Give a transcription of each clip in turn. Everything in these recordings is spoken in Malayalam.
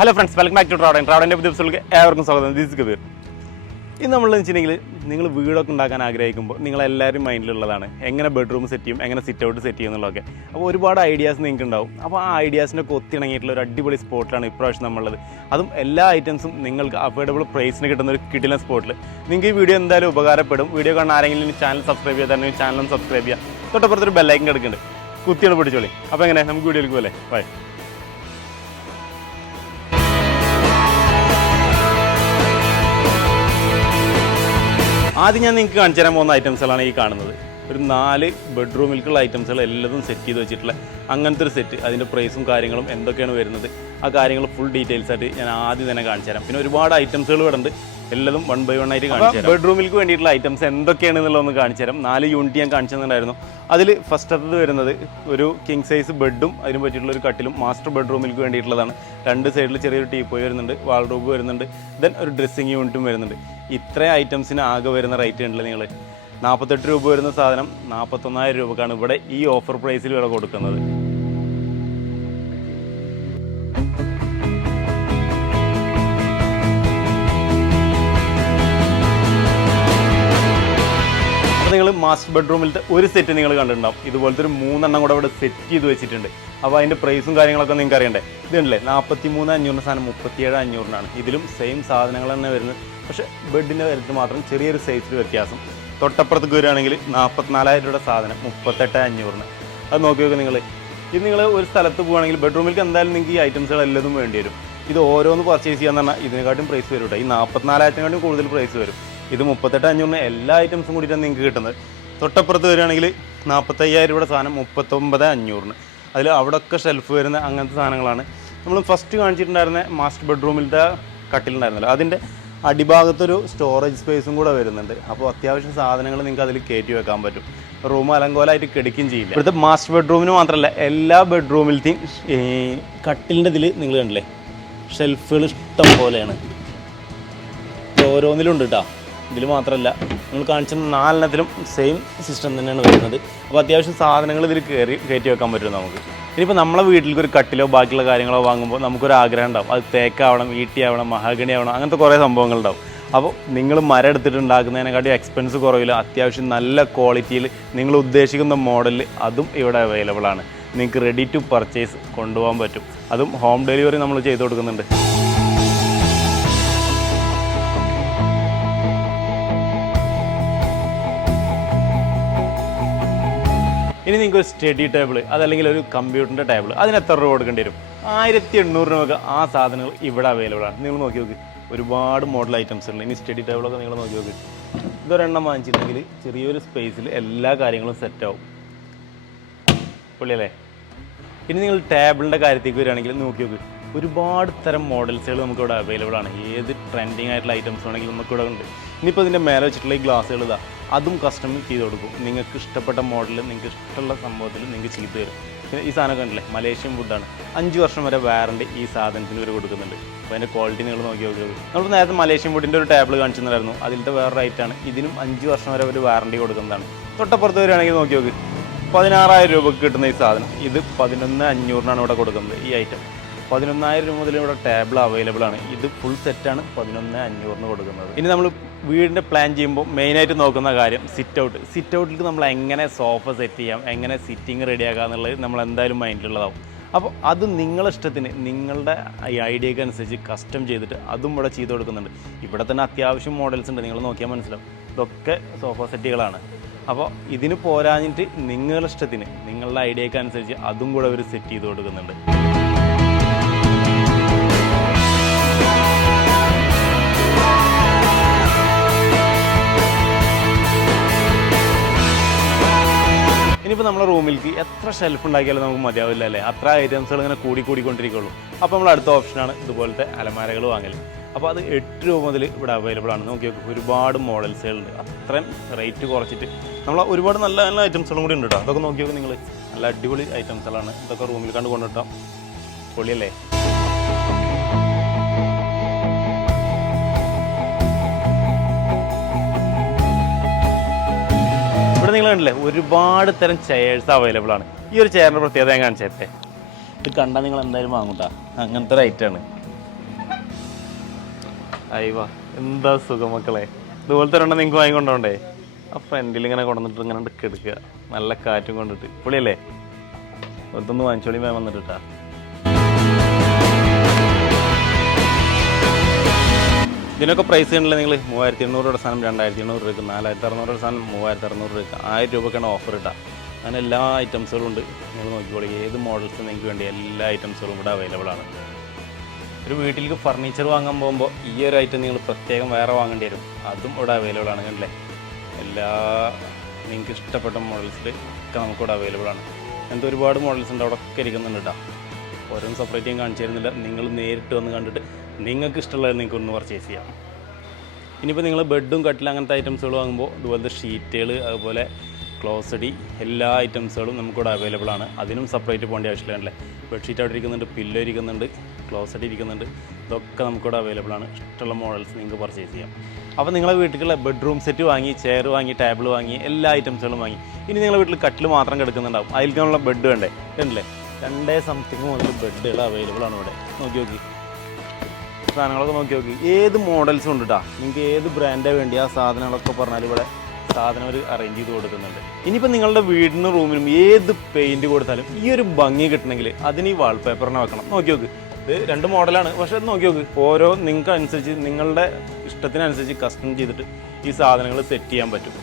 Hello friends welcome back to ട്രാവഡൻ ട്രാവഡന്റെ പുതിയ എപ്പിസോഡിലേക്ക് ഏവർക്കും സ്വാഗതം. ദിസ് കബീർ ഇന്ന് നമ്മൾ വെച്ചിട്ടുണ്ടെങ്കിൽ നിങ്ങൾ വീടൊക്കെ ഉണ്ടാക്കാൻ ആഗ്രഹിക്കുമ്പോൾ നിങ്ങളെല്ലാവരും മൈൻഡിലുള്ളതാണ്. എങ്ങനെ ബെഡ്റൂം സെറ്റ് ചെയ്യും എങ്ങനെ സിറ്റ് ഔട്ട് സെറ്റ് ചെയ്യും എന്നുള്ളതൊക്കെ. അപ്പോൾ ഒരുപാട് ഐഡിയാസ് നിങ്ങൾക്ക് ഉണ്ടാവും അപ്പോൾ ആ ഐഡിയാസിനൊക്കെ ഒത്തിണങ്ങിയിട്ടുള്ള ഒരു അടിപൊളി സ്പോട്ടിലാണ് ഇപ്രാവശ്യം നമ്മളുള്ളത്. അതും എല്ലാ ഐറ്റംസും നിങ്ങൾക്ക് അഫോർഡബിൾ പ്രൈസിന് കിട്ടുന്ന ഒരു കിടിലൻ സ്പോട്ടിൽ നിങ്ങൾക്ക് ഈ വീഡിയോ എന്തായാലും ഉപകാരപ്പെടും. വീഡിയോ കാണാൻ ആരെങ്കിലും ചാനൽ സബ്സ്ക്രൈബ് ചെയ്താൽ ചാനലും സബ്സ്ക്രൈബ് ചെയ്യുക. തൊട്ടപ്പുറത്തൊരു ബെല്ലൈക്കൻ കിടക്കുന്നുണ്ട് കുത്തിയാണ് പിടിച്ചോളി. അപ്പോൾ എങ്ങനെ? നമുക്ക് വീഡിയോയിലേക്ക് പോലെ ബൈ ആദ്യം ഞാൻ നിങ്ങൾക്ക് കാണിച്ചു തരാൻ പോകുന്ന ഐറ്റംസുകളാണ് ഈ കാണുന്നത്. ഒരു നാല് ബെഡ്റൂമിലേക്കുള്ള ഐറ്റംസുകൾ എല്ലതും സെറ്റ് ചെയ്ത് വെച്ചിട്ടുള്ള അങ്ങനത്തെ ഒരു സെറ്റ് അതിന്റെ പ്രൈസും കാര്യങ്ങളും എന്തൊക്കെയാണ് വരുന്നത്. ആ കാര്യങ്ങൾ ഫുൾ ഡീറ്റെയിൽസ് ആയിട്ട് ഞാൻ ആദ്യം തന്നെ കാണിച്ചു തരാം. പിന്നെ ഒരുപാട് ഐറ്റംസുകൾ ഇവിടെ ഉണ്ട് എല്ലതും വൺ ബൈ വൺ ആയിട്ട് കാണിച്ചു തരാം. ബെഡ്റൂമിലേക്ക് വേണ്ടിയിട്ടുള്ള ഐറ്റംസ് എന്തൊക്കെയാണ് എന്നുള്ളതൊന്ന് കാണിച്ചു തരാം. നാല് യൂണിറ്റ് ഞാൻ കാണിച്ചു തന്നിട്ടുണ്ടായിരുന്നു അതിൽ ഫസ്റ്റത്തത് വരുന്നത് ഒരു കിങ് സൈസ് ബെഡും അതിന് പറ്റിയിട്ടുള്ള ഒരു കട്ടിലും മാസ്റ്റർ ബെഡ്റൂമിലേക്ക് വേണ്ടിയിട്ടുള്ളതാണ്. രണ്ട് സൈഡിൽ ചെറിയൊരു ടീപ്പോയി വരുന്നുണ്ട് വാൾറൂബ് വരുന്നുണ്ട് ദെൻ ഒരു ഡ്രസ്സിങ് യൂണിറ്റും വരുന്നുണ്ട്. ഇത്രയും ഐറ്റംസിന് ആകെ വരുന്ന റേറ്റ് ഉണ്ടല്ലോ നിങ്ങൾ നാൽപ്പത്തെട്ട് രൂപ വരുന്ന സാധനം നാൽപ്പത്തൊന്നായിരം രൂപക്കാണ് ഇവിടെ ഈ ഓഫർ പ്രൈസിൽ ഇവിടെ കൊടുക്കുന്നത്. മാസ്റ്റർ ബെഡ്റൂമിലത്തെ ഒരു സെറ്റ് നിങ്ങൾ കണ്ടിട്ടുണ്ടാവും. ഇതുപോലത്തെ ഒരു മൂന്നെണ്ണം കൂടെ ഇവിടെ സെറ്റ് ചെയ്ത് വെച്ചിട്ടുണ്ട്. അപ്പോൾ അതിന്റെ പ്രൈസും കാര്യങ്ങളൊക്കെ നിങ്ങൾക്ക് അറിയണ്ടേ? ഇതുണ്ടല്ലേ നാൽപ്പത്തി മൂന്ന് അഞ്ഞൂറിന് സാധനം മുപ്പത്തിയേഴ് അഞ്ഞൂറിനാണ്. ഇതിലും സെയിം സാധനങ്ങൾ തന്നെ വരുന്നത്. പക്ഷേ ബെഡിന്റെ കാര്യത്തിൽ മാത്രം ചെറിയൊരു സൈസിൽ വ്യത്യാസം. തൊട്ടപ്പുറത്തേക്ക് വരികയാണെങ്കിൽ നാൽപ്പത്തിനാലായിരം രൂപയുടെ സാധനം മുപ്പത്തെട്ട് അഞ്ഞൂറിന്. അത് നോക്കി നോക്കുക നിങ്ങൾ ഇത് നിങ്ങൾ ഒരു സ്ഥലത്ത് പോവുകയാണെങ്കിൽ ബെഡ്റൂമിലേക്ക് എന്തായാലും നിങ്ങൾക്ക് ഈ ഐറ്റംസുകൾ എല്ലാതും വേണ്ടി വരും. ഇത് ഓരോന്ന് പർച്ചേസ് ചെയ്യാന്ന് പറഞ്ഞാൽ ഇതിനെക്കാട്ടും പ്രൈസ് വരും കേട്ടോ ഈ നാൽപ്പത്തിനാലായിരത്തിനെക്കാട്ടും കൂടുതൽ പ്രൈസ് വരും. ഇത് മുപ്പത്തെട്ട് അഞ്ഞൂറിന് എല്ലാ ഐറ്റംസും കൂടിയിട്ടാണ് നിങ്ങൾക്ക് കിട്ടുന്നത്. തൊട്ടപ്പുറത്ത് വരികയാണെങ്കിൽ നാൽപ്പത്തയ്യായിരം രൂപയുടെ സാധനം മുപ്പത്തൊമ്പത് അഞ്ഞൂറിന്. അതിൽ അവിടെയൊക്കെ ഷെൽഫ് വരുന്ന അങ്ങനത്തെ സാധനങ്ങളാണ്. നമ്മൾ ഫസ്റ്റ് കാണിച്ചിട്ടുണ്ടായിരുന്ന മാസ്റ്റർ ബെഡ്റൂമിലത്തെ കട്ടിലുണ്ടായിരുന്നല്ലോ. അതിന്റെ അടിഭാഗത്തൊരു സ്റ്റോറേജ് സ്പേസും കൂടെ വരുന്നുണ്ട്. അപ്പോൾ അത്യാവശ്യം സാധനങ്ങൾ നിങ്ങൾക്ക് അതിൽ കയറ്റി വെക്കാൻ പറ്റും. റൂം അലങ്കോലായിട്ട് കിടക്കുകയും ചെയ്യില്ല. ഇവിടുത്തെ മാസ്റ്റർ ബെഡ്റൂമിന് മാത്രമല്ല എല്ലാ ബെഡ്റൂമിലത്തെയും ഈ കട്ടിലിന്റെ ഇതിൽ നിങ്ങൾ കണ്ടില്ലേ? ഷെൽഫുകൾ ഇഷ്ടം പോലെയാണ്. ഇത് ഓരോന്നിലും ഉണ്ട് കേട്ടോ ഇതിൽ മാത്രമല്ല നമ്മൾ കാണിച്ച നാലെണ്ണത്തിലും സെയിം സിസ്റ്റം തന്നെയാണ് വരുന്നത്. അപ്പോൾ അത്യാവശ്യം സാധനങ്ങൾ ഇതിൽ കയറി കയറ്റി വെക്കാൻ പറ്റും നമുക്ക്. ഇനിയിപ്പോൾ നമ്മളെ വീട്ടിലേക്ക് ഒരു കട്ടിലോ ബാക്കിയുള്ള കാര്യങ്ങളോ വാങ്ങുമ്പോൾ നമുക്കൊരു ആഗ്രഹം ഉണ്ടാവും. അത് തേക്കാവണം ആവണം മഹാഗണി ആവണം അങ്ങനത്തെ കുറേ സംഭവങ്ങളുണ്ടാവും അപ്പോൾ നിങ്ങൾ മരം എടുത്തിട്ട് ഉണ്ടാക്കുന്നതിനെക്കാട്ടി എക്സ്പെൻസ് കുറവില്ല അത്യാവശ്യം നല്ല ക്വാളിറ്റിയിൽ നിങ്ങൾ ഉദ്ദേശിക്കുന്ന മോഡലിൽ അതും ഇവിടെ അവൈലബിൾ ആണ്. നിങ്ങൾക്ക് റെഡി ടു പർച്ചേസ് കൊണ്ടുപോകാൻ പറ്റും. അതും ഹോം ഡെലിവറി നമ്മൾ ചെയ്തു കൊടുക്കുന്നുണ്ട്. ഇനി നിങ്ങൾക്ക് ഒരു സ്റ്റഡി ടേബിൾ അതല്ലെങ്കിൽ ഒരു കമ്പ്യൂട്ടറിന്റെ ടേബിൾ അതിന് എത്ര രൂപ കൊടുക്കേണ്ടി വരും? ആയിരത്തി എണ്ണൂറ് രൂപ ആ സാധനങ്ങൾ ഇവിടെ അവൈലബിൾ ആണ്. നിങ്ങൾ നോക്കി നോക്ക്. ഒരുപാട് മോഡൽ ഐറ്റംസ് ഉണ്ട്. ഇനി സ്റ്റഡി ടേബിളൊക്കെ നിങ്ങൾ നോക്കി നോക്ക്. ഇതൊരെണ്ണം വാങ്ങിച്ചിട്ടുണ്ടെങ്കിൽ ചെറിയൊരു സ്പേസിൽ എല്ലാ കാര്യങ്ങളും സെറ്റ് ആവും. പുള്ളിയല്ലേ? ഇനി നിങ്ങൾ ടേബിളിന്റെ കാര്യത്തേക്ക് വരികയാണെങ്കിൽ നോക്കി നോക്ക്. ഒരുപാട് തരം മോഡൽസുകൾ നമുക്കിവിടെ അവൈലബിൾ ആണ്. ഏത് ട്രെൻഡിങ് ആയിട്ടുള്ള ഐറ്റംസ് ആണെങ്കിലും നമുക്കിവിടെ ഉണ്ട്. ഇനിയിപ്പോൾ ഇതിന്റെ മേലെ വെച്ചിട്ടുള്ള ഈ ഗ്ലാസ്സുകൾ ഇതാ. അതും കസ്റ്റമൈസ് ചെയ്ത് കൊടുക്കും. നിങ്ങൾക്ക് ഇഷ്ടപ്പെട്ട മോഡൽ നിങ്ങൾക്ക് ഇഷ്ടമുള്ള സംഭവത്തിൽ നിങ്ങൾക്ക് ചെയ്തു തരും. പിന്നെ ഈ സാധനം കണ്ടില്ലേ? മലേഷ്യൻ ഫുഡാണ് അഞ്ച് വർഷം വരെ വാറണ്ടി ഈ സാധനത്തിന് ഇവർ കൊടുക്കുന്നുണ്ട്. അപ്പോൾ അതിന്റെ ക്വാളിറ്റി നിങ്ങൾ നോക്കി നോക്കി. നോക്കി നമ്മൾ നേരത്തെ മലേഷ്യൻ ഫുഡിന്റെ ഒരു ടേബിൾ കാണിച്ചിട്ടുണ്ടായിരുന്നു. അതിലത്തെ വേറെ റേറ്റാണ് ഇതിനും അഞ്ച് വർഷം വരെ ഒരു വാറണ്ടി കൊടുക്കുന്നതാണ്. തൊട്ടപ്പുറത്ത് വരികയാണെങ്കിൽ നോക്കി നോക്ക്. പതിനാറായിരം രൂപക്ക് കിട്ടുന്ന ഈ സാധനം. ഇത് പതിനൊന്ന് അഞ്ഞൂറിനാണ് ഇവിടെ കൊടുക്കുന്നത് ഈ ഐറ്റം പതിനൊന്നായിരം രൂപ മുതൽ ഇവിടെ ടേബിൾ അവൈലബിൾ ആണ്. ഇത് ഫുൾ സെറ്റാണ് പതിനൊന്ന് അഞ്ഞൂറിന് കൊടുക്കുന്നത്. ഇനി നമ്മൾ വീടിന്റെ പ്ലാൻ ചെയ്യുമ്പോൾ മെയിനായിട്ട് നോക്കുന്ന കാര്യം സിറ്റ് ഔട്ട് സിറ്റ് ഔട്ടിൽ നമ്മൾ എങ്ങനെ സോഫ സെറ്റ് ചെയ്യാം? എങ്ങനെ സിറ്റിംഗ് ആക്കുക എന്നുള്ളത് നമ്മൾ എന്തായാലും മൈൻഡിലുള്ളതാവും അപ്പോൾ അത് നിങ്ങളുടെ ഇഷ്ടത്തിന് നിങ്ങളുടെ ഈ ഐഡിയക്ക് അനുസരിച്ച് കസ്റ്റം ചെയ്തിട്ട് അതും ഇവിടെ ചെയ്ത് കൊടുക്കുന്നുണ്ട്. ഇവിടെ തന്നെ അത്യാവശ്യം മോഡൽസ് ഉണ്ട്. നിങ്ങൾ നോക്കിയാൽ മനസ്സിലാവും. ഇതൊക്കെ സോഫ സെറ്റുകളാണ് അപ്പോൾ ഇതിന് പോരാഞ്ഞിട്ട് നിങ്ങളുടെ ഇഷ്ടത്തിന് നിങ്ങളുടെ ഐഡിയക്ക് അനുസരിച്ച് അതും കൂടെ അവർ സെറ്റ് ചെയ്ത് കൊടുക്കുന്നുണ്ട്. ഇനിയിപ്പോൾ നമ്മുടെ റൂമിലേക്ക് എത്ര ഷെൽഫ് ഉണ്ടാക്കിയാലും നമുക്ക് മതിയാവില്ല അല്ലേ? അത്ര ഐറ്റംസുകൾ ഇങ്ങനെ കൂടി കൂടിക്കൊണ്ടിരിക്കുള്ളൂ അപ്പോൾ നമ്മൾ അടുത്ത ഓപ്ഷനാണ് ഇതുപോലത്തെ അലമാരകൾ വാങ്ങൽ അപ്പോൾ അത് എട്ട് രൂപ മുതൽ ഇവിടെ അവൈലബിൾ ആണ്. നോക്കി നോക്കി ഒരുപാട് മോഡൽസുകളുണ്ട് അത്രയും റേറ്റ് കുറച്ചിട്ട് നമ്മൾ ഒരുപാട് നല്ല നല്ല ഐറ്റംസുകളും കൂടി ഉണ്ട് കേട്ടോ അതൊക്കെ നോക്കി നോക്കി നിങ്ങൾ നല്ല അടിപൊളി ഐറ്റംസുകളാണ് ഇതൊക്കെ റൂമിൽ കണ്ട് കൊണ്ടുവിട്ടാം പൊളിയല്ലേ? കണ്ടില്ലേ? ഒരുപാട് തരം ചെയർസ് അവൈലബിൾ ആണ്. ഈ ഒരു ചെയറിന്റെ പ്രത്യേകത ഞാൻ കാണിച്ചേ ഇത് കണ്ടാൽ നിങ്ങൾ എന്തായാലും വാങ്ങൂട്ടാ. അങ്ങനത്തെ ഒരു ഐറ്റമാണ് അയ്യോ എന്താ സുഖം മക്കളെ? ഇതുപോലത്തെ ഒരെണ്ണം നിങ്ങൾക്ക് വാങ്ങിക്കൊണ്ടോണ്ടേ? ആ ഫ്രണ്ടിൽ ഇങ്ങനെ കൊണ്ടുവന്നിട്ട് ഇങ്ങനെ എടുക്കുക നല്ല കാറ്റും കൊണ്ടിട്ട്. പൊളിയല്ലേ? ഒരുത്തൊന്ന് വാങ്ങിച്ചോളി വന്നിട്ട് ഇതിനൊക്കെ പ്രൈസ് കണ്ടില്ല നിങ്ങൾ മൂവായിരത്തി എണ്ണൂറ് രൂപയുടെ സാധനം രണ്ടായിരത്തി എണ്ണൂറ് രൂപയ്ക്ക് നാലായിരത്തി അറുന്നൂറ് സാധനം മൂവായിരത്തി അറുന്നൂറ് രൂപയ്ക്ക്. ആയിരം രൂപയ്ക്കാണ് ഓഫർ ഇട്ടാ. അങ്ങനെ എല്ലാ ഐറ്റംസുകളും ഉണ്ട്. നിങ്ങൾ നോക്കിക്കോളി. ഏത് മോഡൽസ് നിങ്ങൾക്ക് വേണ്ടി എല്ലാ ഐറ്റംസുകളും ഇവിടെ അവൈലബിൾ ആണ്. ഒരു വീട്ടിലേക്ക് ഫർണിച്ചർ വാങ്ങാൻ പോകുമ്പോൾ ഈ ഒരു ഐറ്റം നിങ്ങൾ പ്രത്യേകം വേറെ വാങ്ങേണ്ടി വരും. അതും ഇവിടെ അവൈലബിൾ ആണ്. കണ്ടില്ലേ? എല്ലാ നിങ്ങൾക്ക് ഇഷ്ടപ്പെട്ട മോഡൽസിൽ ഒക്കെ നമുക്കിവിടെ അവൈലബിൾ ആണ്. അങ്ങനത്തെ ഒരുപാട് മോഡൽസ് ഉണ്ട്. അവിടെ ഒക്കെ ഇരിക്കുന്നുണ്ട് കേട്ടോ ഓരോന്നും സെപ്പറേറ്റ് ഞാൻ കാണിച്ചു തരുന്നില്ല. നിങ്ങൾ നേരിട്ട് വന്ന് കണ്ടിട്ട് നിങ്ങൾക്ക് ഇഷ്ടമുള്ളത് നിങ്ങൾക്ക് ഒന്ന് പർച്ചേസ് ചെയ്യാം. ഇനിയിപ്പോൾ നിങ്ങൾ ബെഡും കട്ടിൽ അങ്ങനത്തെ ഐറ്റംസുകൾ വാങ്ങുമ്പോൾ ഇതുപോലത്തെ ഷീറ്റുകൾ അതുപോലെ ക്ലോസഡി എല്ലാ ഐറ്റംസുകളും നമുക്കിവിടെ അവൈലബിൾ ആണ്. അതിനും സെപ്പറേറ്റ് പോകേണ്ട ആവശ്യമില്ല ബെഡ്ഷീറ്റ് അവിടെ ഇരിക്കുന്നുണ്ട് പില്ലോ ഇരിക്കുന്നുണ്ട് ക്ലോസഡി ഇരിക്കുന്നുണ്ട്. ഇതൊക്കെ നമുക്കിവിടെ അവൈലബിൾ ആണ്. ഇഷ്ടമുള്ള മോഡൽസ് നിങ്ങൾക്ക് പർച്ചേസ് ചെയ്യാം. അപ്പോൾ നിങ്ങളെ വീട്ടിലുള്ള ബെഡ്റൂം സെറ്റ് വാങ്ങി ചെയർ വാങ്ങി ടേബിൾ വാങ്ങി എല്ലാ ഐറ്റംസുകളും വാങ്ങി. ഇനി നിങ്ങളുടെ വീട്ടിൽ കട്ടിൽ മാത്രം കിടക്കുന്നുണ്ടാവും. അതിലേക്കുള്ള ബെഡ് വേണ്ടേ? ഉണ്ടല്ലേ രണ്ടേ സംതിങ് മുതൽ ബെഡുകൾ അവൈലബിൾ ആണ് ഇവിടെ. നോക്കി നോക്കി. സാധനങ്ങളൊക്കെ നോക്കി നോക്കി. ഏത് മോഡൽസും ഉണ്ട് കേട്ടോ നിങ്ങൾക്ക് ഏത് ബ്രാൻഡാണ് വേണ്ടി ആ സാധനങ്ങളൊക്കെ പറഞ്ഞാൽ ഇവിടെ സാധനം ഒരു അറേഞ്ച് ചെയ്ത് കൊടുക്കുന്നുണ്ട്. ഇനിയിപ്പോൾ നിങ്ങളുടെ വീടിനും റൂമിനും ഏത് പെയിന്റ് കൊടുത്താലും ഈ ഒരു ഭംഗി കിട്ടണമെങ്കിൽ അതിന് ഈ വാൾപേപ്പറിനെ വെക്കണം. നോക്കി നോക്ക്. ഇത് രണ്ട് മോഡലാണ് പക്ഷെ നോക്കി നോക്ക്. ഓരോ നിങ്ങൾക്ക് അനുസരിച്ച് നിങ്ങളുടെ ഇഷ്ടത്തിനനുസരിച്ച് കസ്റ്റം ചെയ്തിട്ട് ഈ സാധനങ്ങൾ സെറ്റ് ചെയ്യാൻ പറ്റും.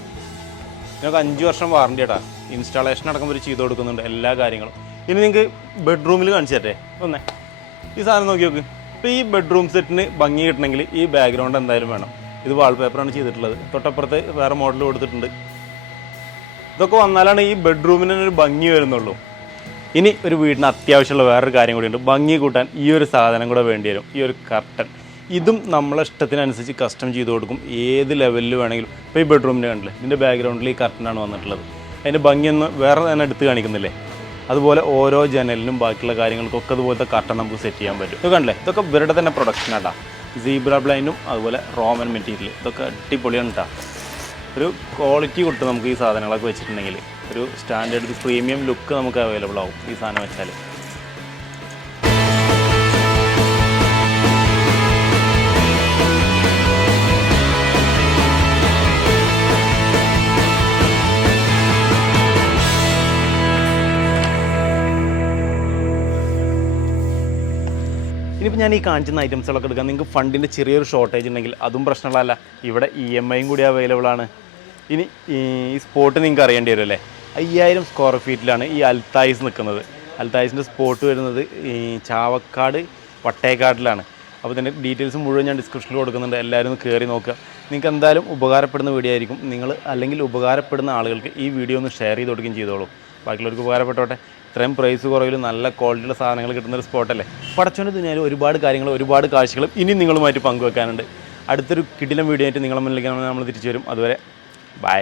നിങ്ങൾക്ക് അഞ്ച് വർഷം വാറണ്ടി ആട്ടാ. ഇൻസ്റ്റാളേഷൻ അടക്കം ഒരു ചെയ്ത് കൊടുക്കുന്നുണ്ട് എല്ലാ കാര്യങ്ങളും. ഇനി നിങ്ങൾക്ക് ബെഡ്റൂമിൽ കാണിച്ചു തരട്ടെ. ഒന്നേ ഈ സാധനം നോക്കി നോക്ക്. ഇപ്പോൾ ഈ ബെഡ്റൂം സെറ്റിന് ഭംഗി കിട്ടണമെങ്കിൽ ഈ ബാക്ക്ഗ്രൗണ്ട് എന്തായാലും വേണം. ഇത് വാൾപേപ്പറാണ് ചെയ്തിട്ടുള്ളത്. തൊട്ടപ്പുറത്ത് വേറെ മോഡൽ കൊടുത്തിട്ടുണ്ട്. ഇതൊക്കെ വന്നാലാണ് ഈ ബെഡ്റൂമിന് ഒരു ഭംഗി വരുന്നുള്ളൂ. ഇനി ഒരു വീടിന് അത്യാവശ്യമുള്ള വേറൊരു കാര്യം കൂടിയുണ്ട് ഭംഗി കൂട്ടാൻ ഈ ഒരു സാധനം കൂടെ വേണ്ടി വരും. ഈ ഒരു കർട്ടൻ ഇതും നമ്മളെ ഇഷ്ടത്തിനനുസരിച്ച് കസ്റ്റം ചെയ്ത് കൊടുക്കും. ഏത് ലെവലിൽ വേണമെങ്കിലും. ഇപ്പോൾ ഈ ബെഡ്റൂമിന്റെ കണ്ടില്ലേ? ഇതിന്റെ ബാക്ക്ഗ്രൗണ്ടിൽ ഈ കർട്ടനാണ് വന്നിട്ടുള്ളത്. അതിന്റെ ഭംഗിയൊന്നും വേറെ തന്നെ എടുത്ത് കാണിക്കുന്നില്ലേ? അതുപോലെ ഓരോ ജനലിനും ബാക്കിയുള്ള കാര്യങ്ങൾക്കൊക്കെ അതുപോലത്തെ കർട്ടൺ നമുക്ക് സെറ്റ് ചെയ്യാൻ പറ്റും. ഇതൊക്കെ കണ്ടില്ലേ? ഇതൊക്കെ ഇവരുടെ തന്നെ പ്രൊഡക്ഷൻ ആട്ടാ. സീബ്ര ബ്ലൈനും അതുപോലെ റോമൻ മെറ്റീരിയൽ ഇതൊക്കെ അടിപൊളിയാണ് കേട്ടോ ഒരു ക്വാളിറ്റി കൊടുത്ത് നമുക്ക് ഈ സാധനങ്ങളൊക്കെ വെച്ചിട്ടുണ്ടെങ്കിൽ ഒരു സ്റ്റാൻഡേർഡ് പ്രീമിയം ലുക്ക് നമുക്ക് അവൈലബിൾ ആവും ഈ സാധനം വെച്ചാൽ ഞാൻ ഈ കാണിച്ചുന്ന ഐറ്റംസുകളൊക്കെ എടുക്കാം. നിങ്ങൾക്ക് ഫണ്ടിന്റെ ചെറിയൊരു ഷോർട്ടേജ് ഉണ്ടെങ്കിൽ അതും പ്രശ്നമുള്ളതല്ല ഇവിടെ ഇ എം ഐയും കൂടി അവൈലബിൾ ആണ്. ഇനി ഈ സ്പോട്ട് നിങ്ങൾക്ക് അറിയേണ്ടി വരും അല്ലേ അയ്യായിരം സ്ക്വയർ ഫീറ്റിലാണ് ഈ അൽത്തായിസ് നിൽക്കുന്നത്. അൽത്തായിസിന്റെ സ്പോട്ട് വരുന്നത് ഈ ചാവക്കാട് വട്ടേക്കാട്ടിലാണ്. അപ്പോൾ ഇതിന്റെ ഡീറ്റെയിൽസ് മുഴുവൻ ഞാൻ ഡിസ്ക്രിപ്ഷനിൽ കൊടുക്കുന്നുണ്ട്. എല്ലാവരും ഒന്ന് കയറി നോക്കുക. നിങ്ങൾക്ക് എന്തായാലും ഉപകാരപ്പെടുന്ന വീഡിയോ ആയിരിക്കും. നിങ്ങൾ അല്ലെങ്കിൽ ഉപകാരപ്പെടുന്ന ആളുകൾക്ക് ഈ വീഡിയോ ഒന്ന് ഷെയർ ചെയ്ത് കൊടുക്കുകയും ചെയ്തോളൂ. ബാക്കിയുള്ളവർക്ക് ഉപകാരപ്പെട്ടോട്ടെ. ഇത്രയും പ്രൈസ് കുറവിൽ നല്ല ക്വാളിറ്റിയുള്ള സാധനങ്ങൾ കിട്ടുന്ന ഒരു സ്പോട്ടല്ലേ പടച്ചോന്റെ ദുനിയാലും ഒരുപാട് കാര്യങ്ങൾ ഒരുപാട് കാഴ്ചകളും ഇനി നിങ്ങളുമായിട്ട് പങ്കുവെക്കാനുണ്ട്. അടുത്തൊരു കിടിലം വീഡിയോ ആയിട്ട് നിങ്ങളെ മുന്നിലേക്ക് നമ്മൾ തിരിച്ചു വരും. അതുവരെ ബൈ